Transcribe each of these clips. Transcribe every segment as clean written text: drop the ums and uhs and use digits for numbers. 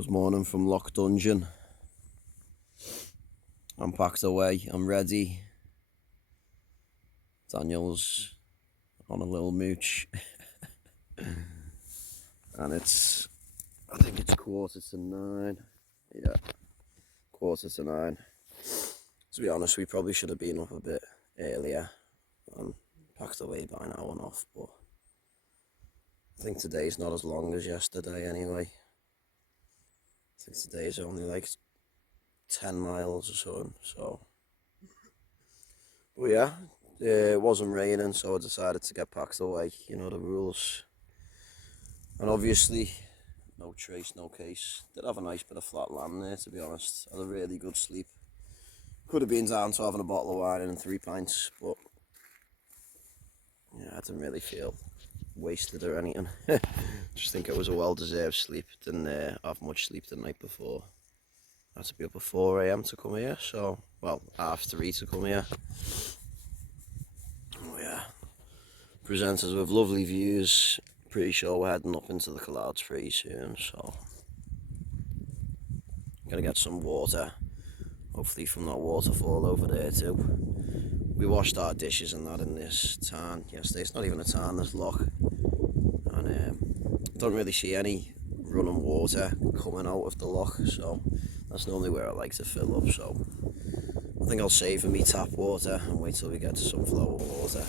Good morning from Loch Dungeon. I'm packed away, I'm ready. Daniel's on a little mooch. And I think it's 9:15. Yeah, 9:15. To be honest, we probably should have been up a bit earlier and packed away by now and off, but I think today's not as long as yesterday anyway. I think today's only like 10 miles or something, so. But yeah, it wasn't raining, so I decided to get packed away, you know the rules. And obviously, no trace, no case. Did have a nice bit of flat land there, to be honest. Had a really good sleep. Could have been down to having a bottle of wine and 3 pints, but yeah, I didn't really feel wasted or anything. Just think it was a well-deserved sleep. Didn't have much sleep the night before. I had to be up at 4 AM to come here, so, well, 3:30 to come here. Oh yeah, presents us with lovely views. Pretty sure we're heading up into the clouds pretty soon, so gonna get some water, hopefully from that waterfall over there too. We washed our dishes and that in this tarn yesterday. It's not even a tarn, this loch, and don't really see any running water coming out of the loch, so that's normally where I like to fill up. So I think I'll save me tap water and wait till we get to some flow of water.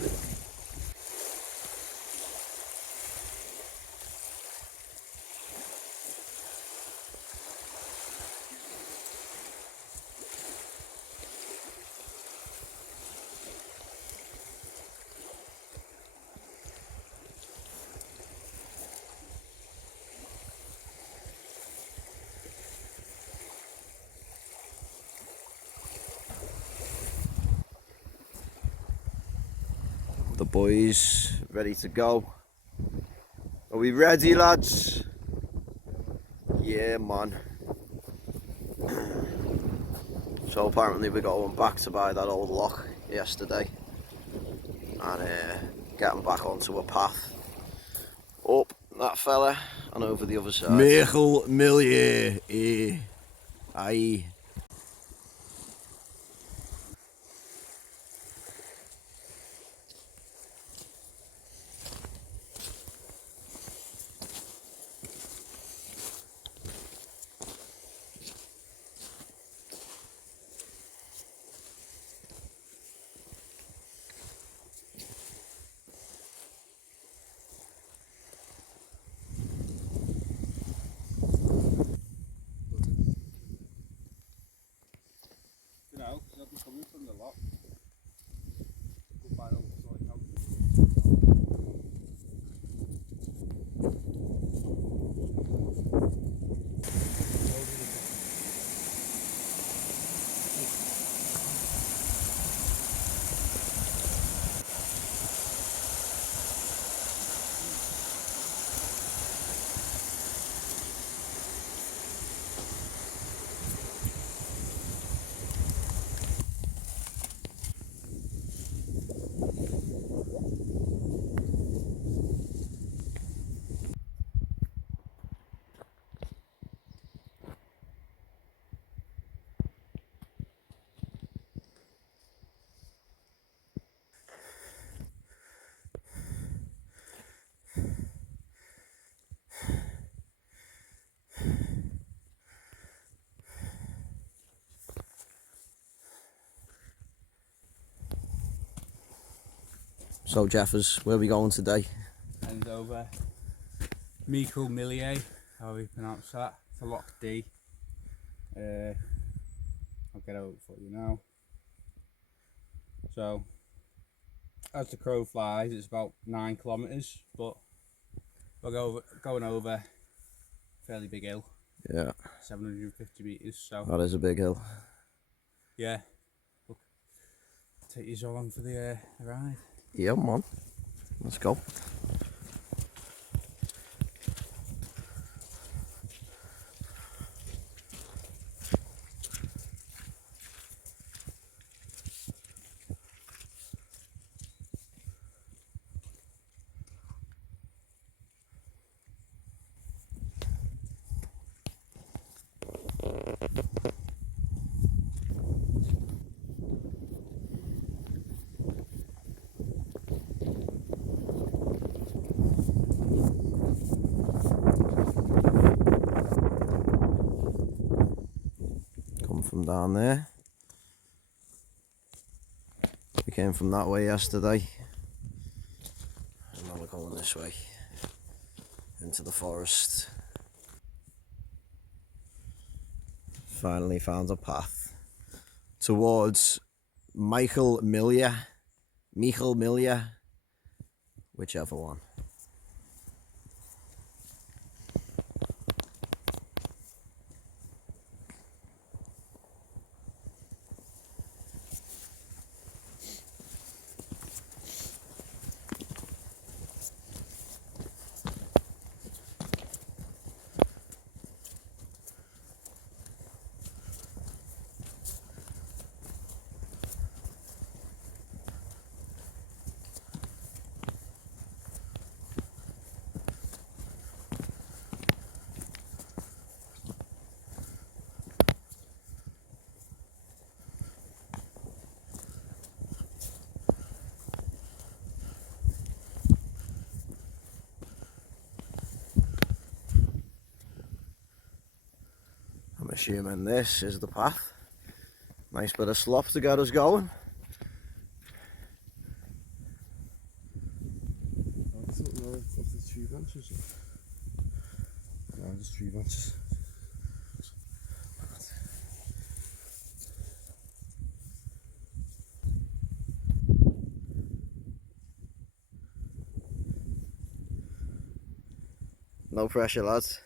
The boys ready to go. Are we ready, lads? Yeah, man. So apparently we're going back to buy that old loch yesterday and getting back onto a path up that fella and over the other side. Meikle Millyea, aye. Coming from the loch. Goodbye, old soy house. So Jeffers, where are we going today? And over Meikle Millyea, how we pronounce that, to Loch Dee. I'll get over it for you now. So, as the crow flies, it's about 9 kilometres, but we're going over a fairly big hill. Yeah. 750 metres, so. That is a big hill. Yeah. Look, take you along for the ride. Yeah, man. Let's go. Come from down there. We came from that way yesterday. And now we're going this way. Into the forest. Finally found a path towards Meikle Millyea, whichever one. I'm assuming this is the path. Nice bit of slop to get us going. I don't know if the tree branches. No, just tree branches. No pressure, lads.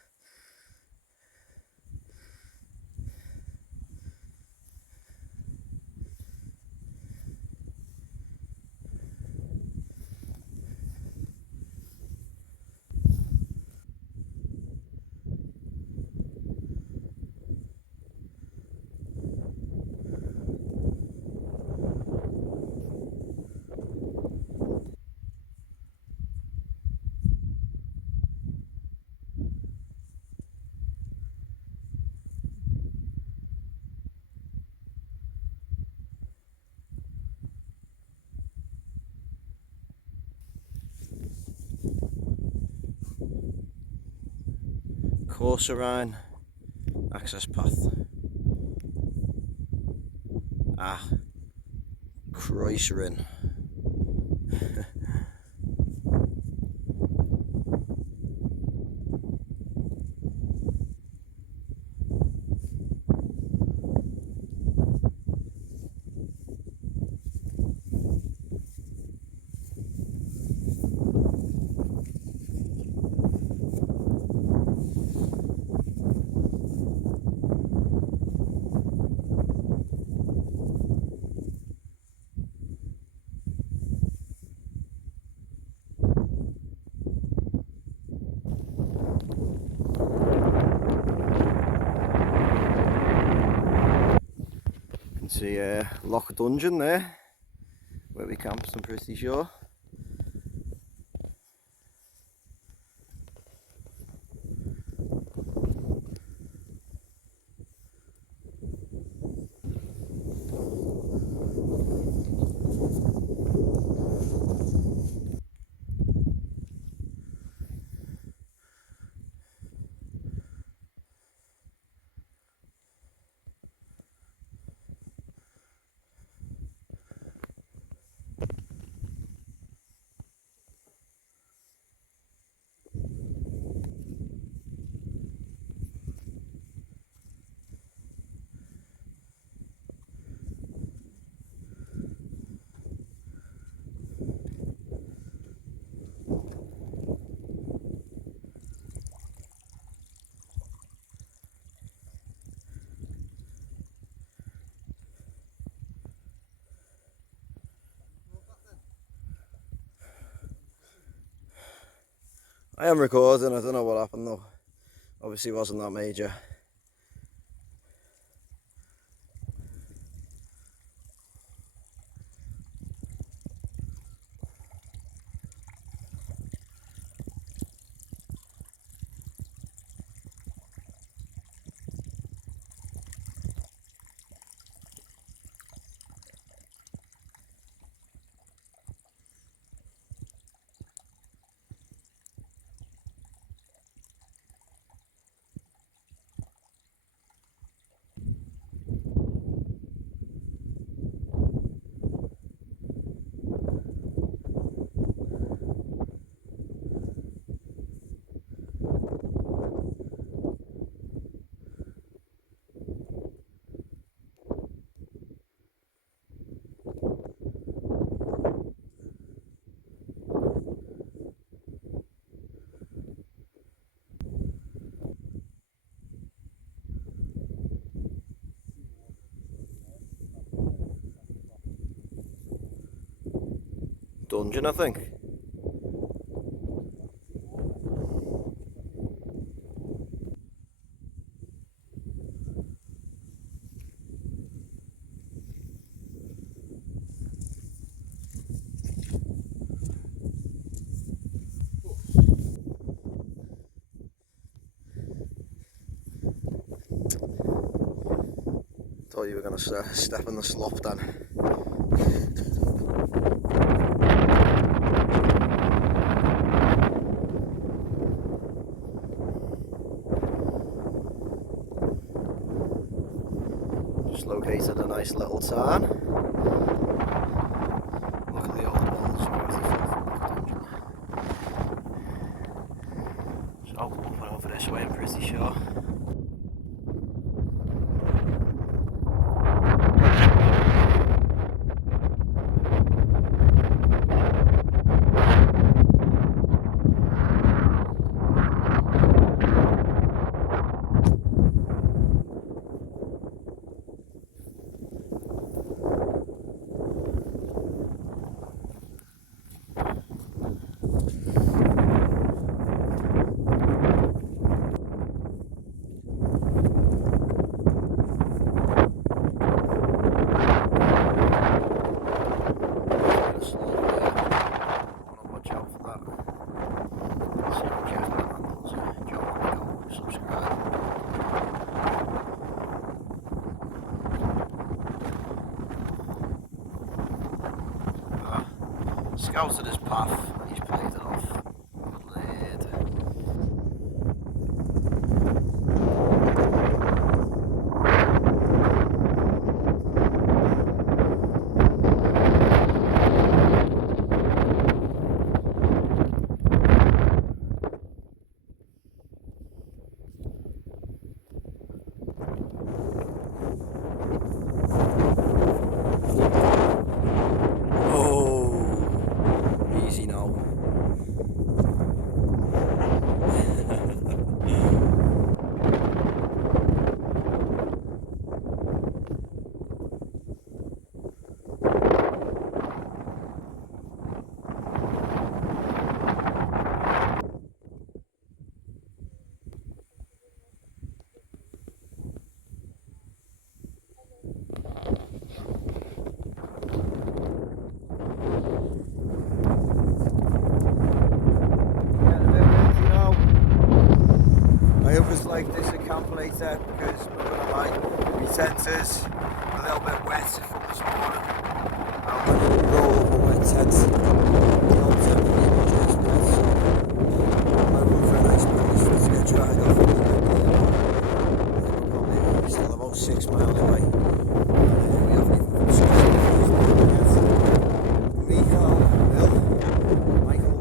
Courserine access path. Ah, Croiserin. You can see Loch Dungeon there, where we camped, I'm pretty sure. I am recording, I don't know what happened though. Obviously wasn't that major. Dungeon, I think. Thought you were going to step in the slop then. Just located a nice little tarn. Look at the old walls from Loch Dungeon. So up and over this way, I'm pretty sure. Scouted his path, he's played it off. Good lad. Easy now. Like this at camp later because I'm not gonna lie, my tent is a little bit wet from this morning. I'm gonna roll up a wet tent. The old tent will be much less wet, so I'm going for a nice breeze for it to get dried off. We're probably still about 6 miles away. We haven't even Meikle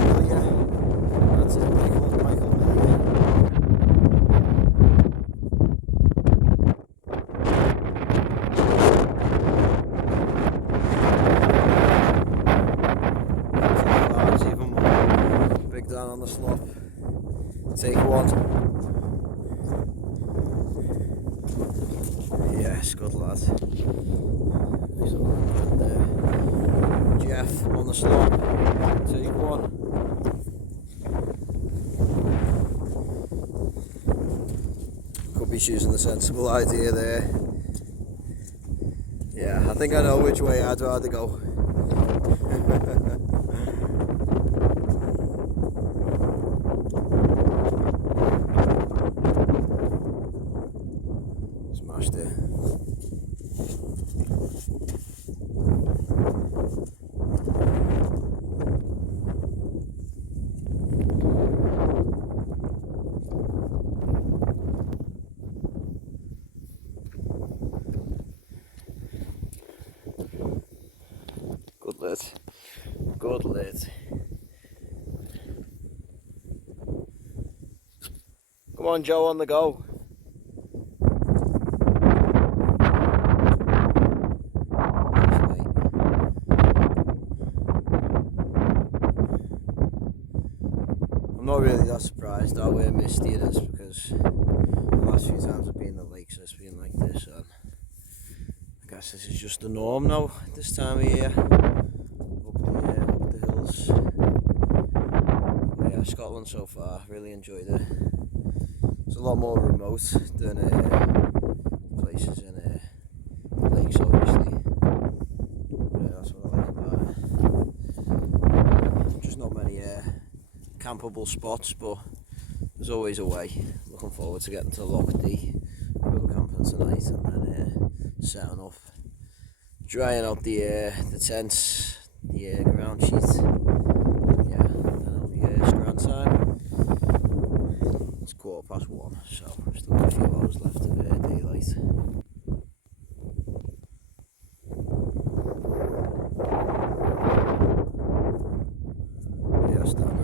Millyea. That's it, Meikle Millyea. Down on the slop. Take one. Yes, good lad. Nice little there. Jeff on the slop. Take one. Could be choosing the sensible idea there. Yeah, I think I know which way I'd rather go. Smashed it. Good lad. Good lad. Come on, Joe, on the go. I'm not really that surprised how misty it is because the last few times I've been in the lakes it's been like this, and I guess this is just the norm now this time of year. so far. Really enjoyed it. It's a lot more remote than places in the lakes, obviously. But, that's what I like about it. Just not many campable spots, but there's always a way. Looking forward to getting to Loch Dee. We'll go camping tonight and then setting up, drying out the tents, the ground sheet. Yeah, then it'll be strand time. It's 1:15, so still got a few hours left of daylight. Yeah, it's done.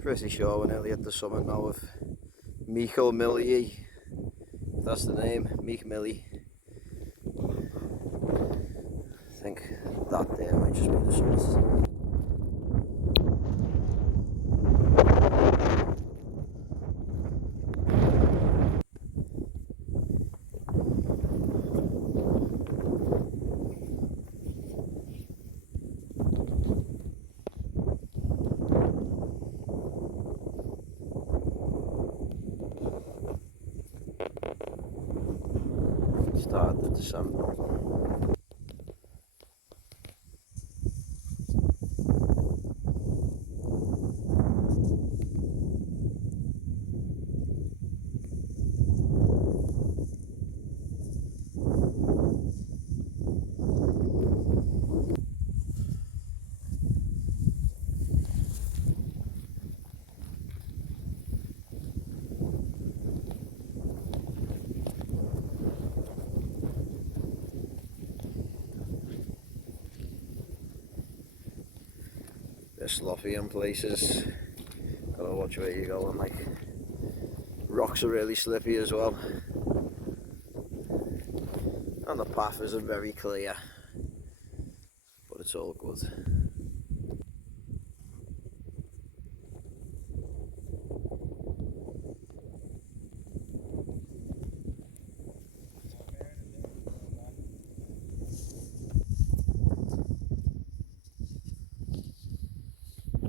Pretty sure we're nearly at the summit now of Meikle Millyea. That's the name, Meikle Millyea. I think that there might just be the summit. Start the descent now. They're sloppy in places. Gotta watch where you're going. Like, rocks are really slippy as well, and the path isn't very clear, but it's all good.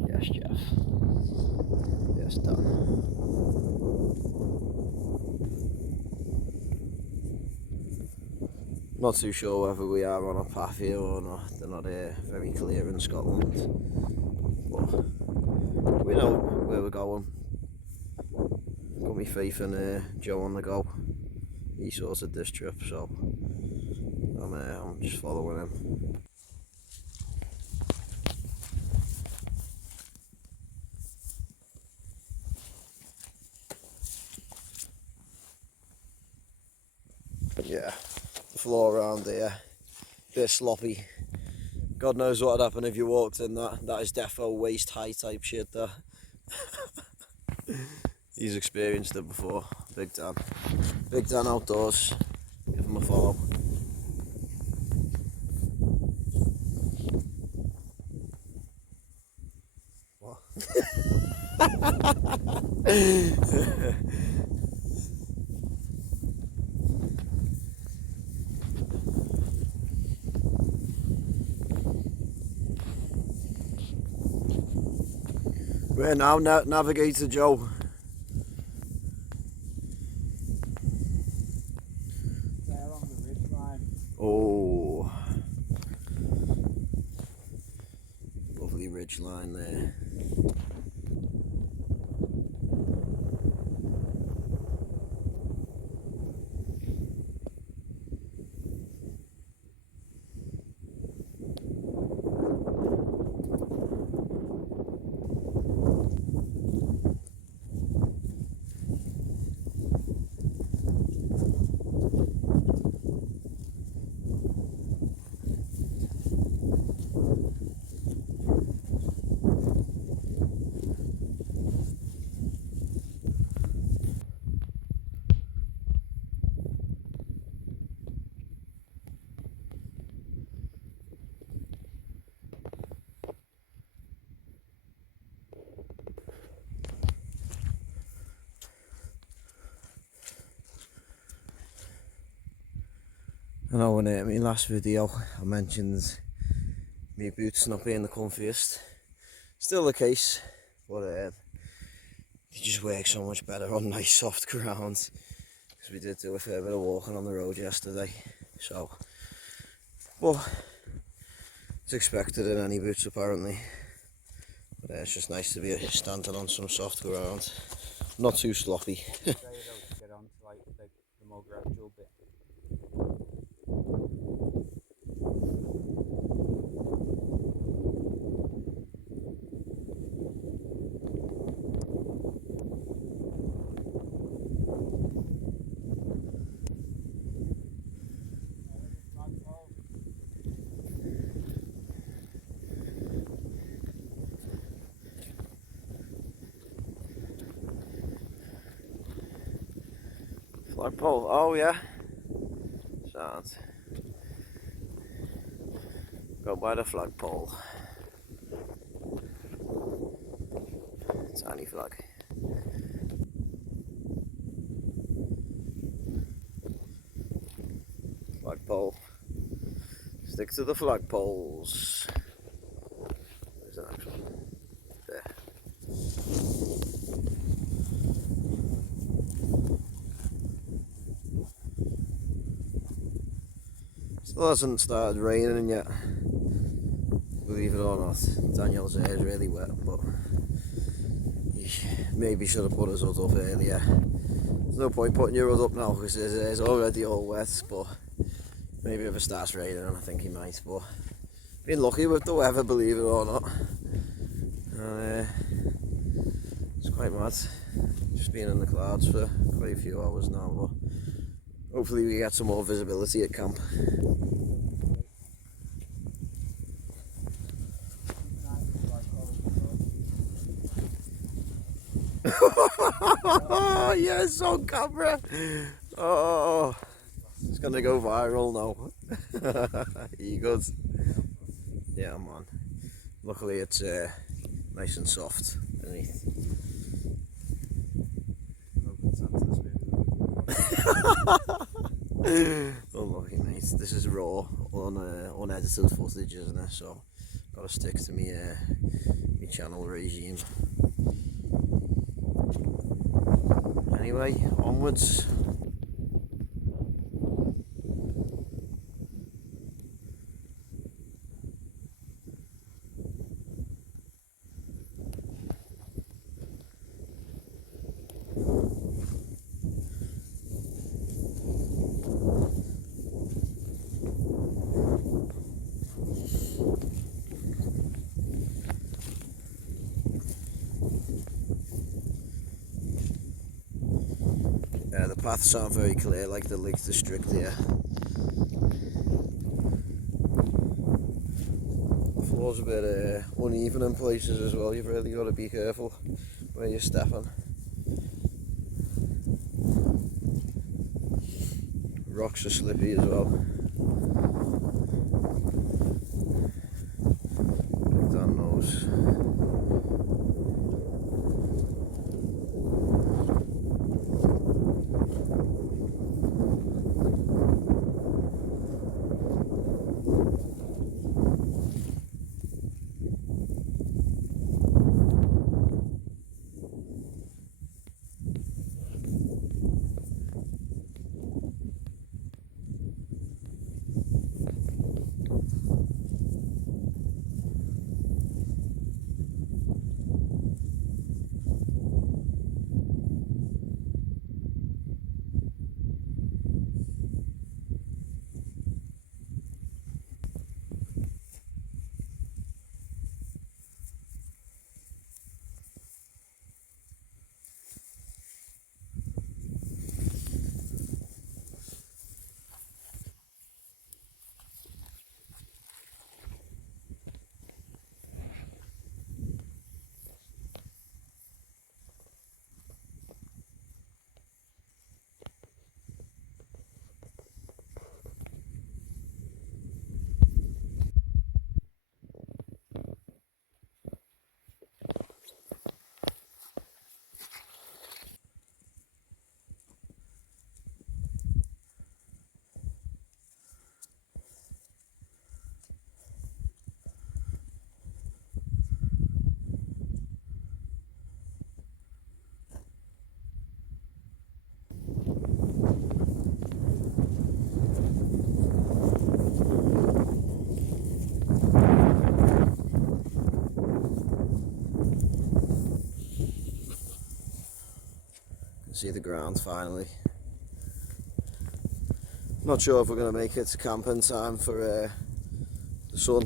Yes, Jeff. Yes, done. Not too sure whether we are on a path here or not. They're not very clear in Scotland, but we know where we're going. Got me faith in Joe on the go. He sorted this trip, so I'm just following him. Yeah, the floor around here, bit sloppy. God knows what would happen if you walked in that. That is defo waist high type shit there. He's experienced it before. Big Dan. Big Dan Outdoors. Give him a follow. What? We're now Navigator Joe. There along the ridge line. Oh, lovely ridge line there. I know in my last video I mentioned my boots not being the comfiest. Still the case, but they just work so much better on nice soft ground. Because we did do a fair bit of walking on the road yesterday, so. But it's expected in any boots apparently. But it's just nice to be standing on some soft ground, not too sloppy. Get on to like the more gradual bit. Flagpole, oh yeah. Sounds. Go by the flagpole. Tiny flag. Flagpole. Stick to the flagpoles. Where's the next one? There. Still hasn't started raining yet, believe it or not. Daniel's hair is really wet, but he maybe should have put his hood up earlier. There's no point putting your hood up now because his hair's already all wet, but maybe if it starts raining, I think he might. But been lucky with the weather, believe it or not. It's quite mad. Just been in the clouds for quite a few hours now, but hopefully we get some more visibility at camp. Yes, on camera. Oh, it's gonna go viral now. You good? Yeah, man. Luckily, it's nice and soft beneath. Unlucky, mate. This is raw, unedited footage, isn't it? So, gotta stick to me channel regime. Anyway, onwards. The paths aren't very clear like the Lake District here. The floor's a bit uneven in places as well. You've really got to be careful where you're stepping. Rocks are slippy as well. Like Dan knows. See the ground finally. Not sure if we're going to make it to camp in time for the sun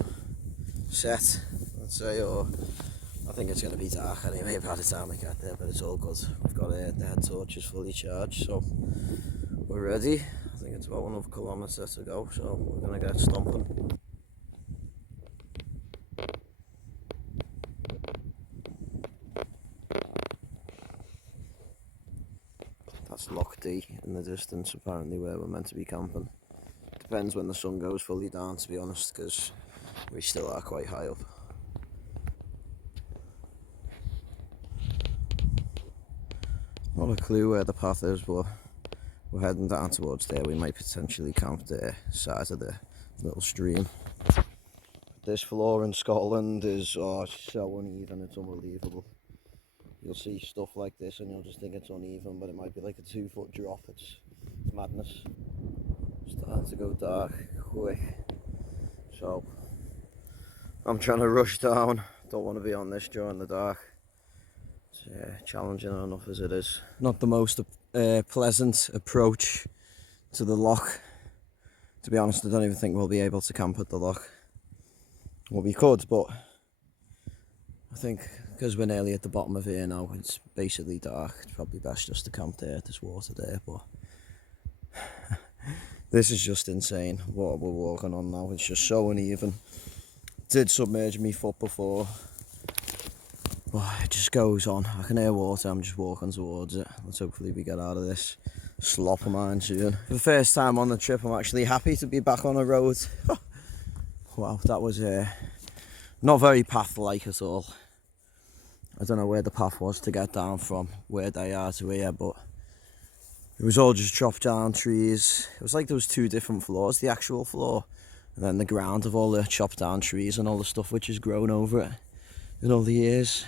set, I'd say, or I think it's going to be dark anyway by the time we get there, but it's all good. We've got the head torches fully charged, so we're ready. I think it's about another kilometre to go, so we're going to get stomping. That's Loch Dee in the distance, apparently, where we're meant to be camping. Depends when the sun goes fully down, to be honest, because we still are quite high up. Not a clue where the path is, but we're heading down towards there. We might potentially camp the side of the little stream. This floor in Scotland is so uneven, it's unbelievable. You'll see stuff like this and you'll just think it's uneven, but it might be like a 2-foot drop. It's madness. It's starting to go dark quick, so I'm trying to rush down. Don't want to be on this during the dark. It's challenging enough as it is. Not the most pleasant approach to the loch. To be honest, I don't even think we'll be able to camp at the loch. Well, we could, but I think because we're nearly at the bottom of here now, it's basically dark. It's probably best just to camp there. There's water there, but this is just insane what we're walking on now. It's just so uneven. Did submerge me foot before, but it just goes on. I can hear water. I'm just walking towards it. Let's hopefully we get out of this slop of mine soon. For the first time on the trip, I'm actually happy to be back on a road. Wow, that was not very path-like at all. I don't know where the path was to get down from where they are to here, but it was all just chopped down trees. It was like there was 2 different floors, the actual floor, and then the ground of all the chopped down trees and all the stuff which has grown over it in all the years.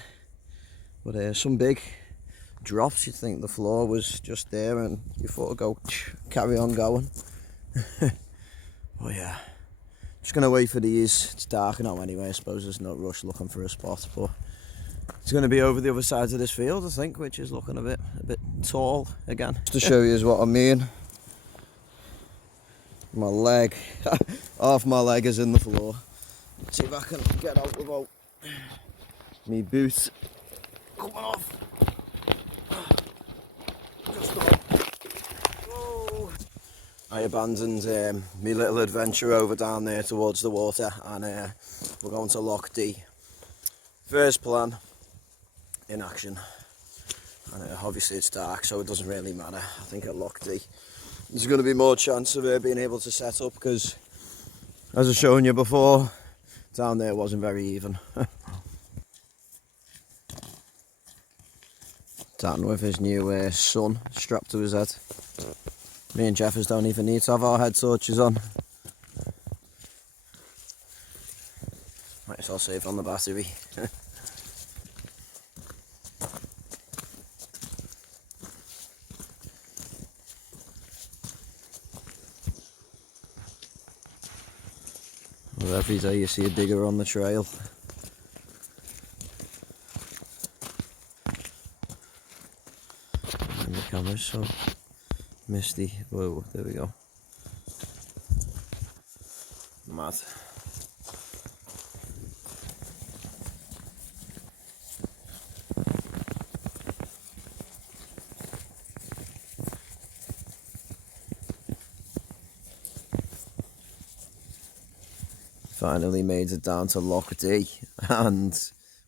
But some big drops. You'd think the floor was just there and you thought go carry on going. Oh yeah, just gonna wait for these. It's dark now anyway. I suppose there's no rush looking for a spot, but it's going to be over the other side of this field, I think, which is looking a bit tall again. Just to show you what I mean, my leg, half my leg is in the floor. Let's see if I can get out without me boots coming off. Just about. Whoa. I abandoned my little adventure over down there towards the water, and we're going to Loch Dee. First plan in action, and obviously it's dark, so it doesn't really matter. I think at Loch Dee there's going to be more chance of being able to set up, because as I've shown you before, down there wasn't very even. Dan with his new sun strapped to his head. Me and Jeffers don't even need to have our head torches on. Might as well save on the battery. Well, every day you see a digger on the trail. And the camera's so misty. Whoa, there we go. Mad. Finally made it down to Loch Dee, and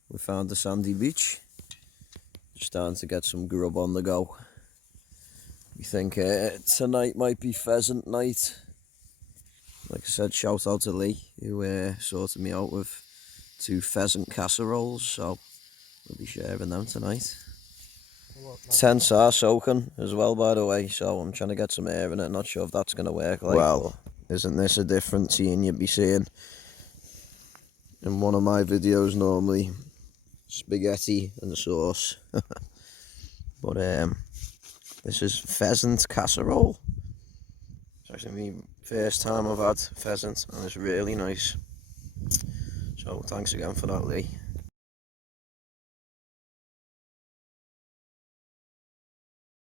we found a sandy beach. Just starting to get some grub on the go. We think tonight might be pheasant night. Like I said, shout out to Lee, who sorted me out with 2 pheasant casseroles, so we'll be sharing them tonight. Tents are soaking as well, by the way, so I'm trying to get some air in it. Not sure if that's going to work. Well, isn't this a different scene you'd be seeing in one of my videos normally? Spaghetti and sauce. But this is pheasant casserole. It's actually my first time I've had pheasant, and it's really nice. So thanks again for that, Lee.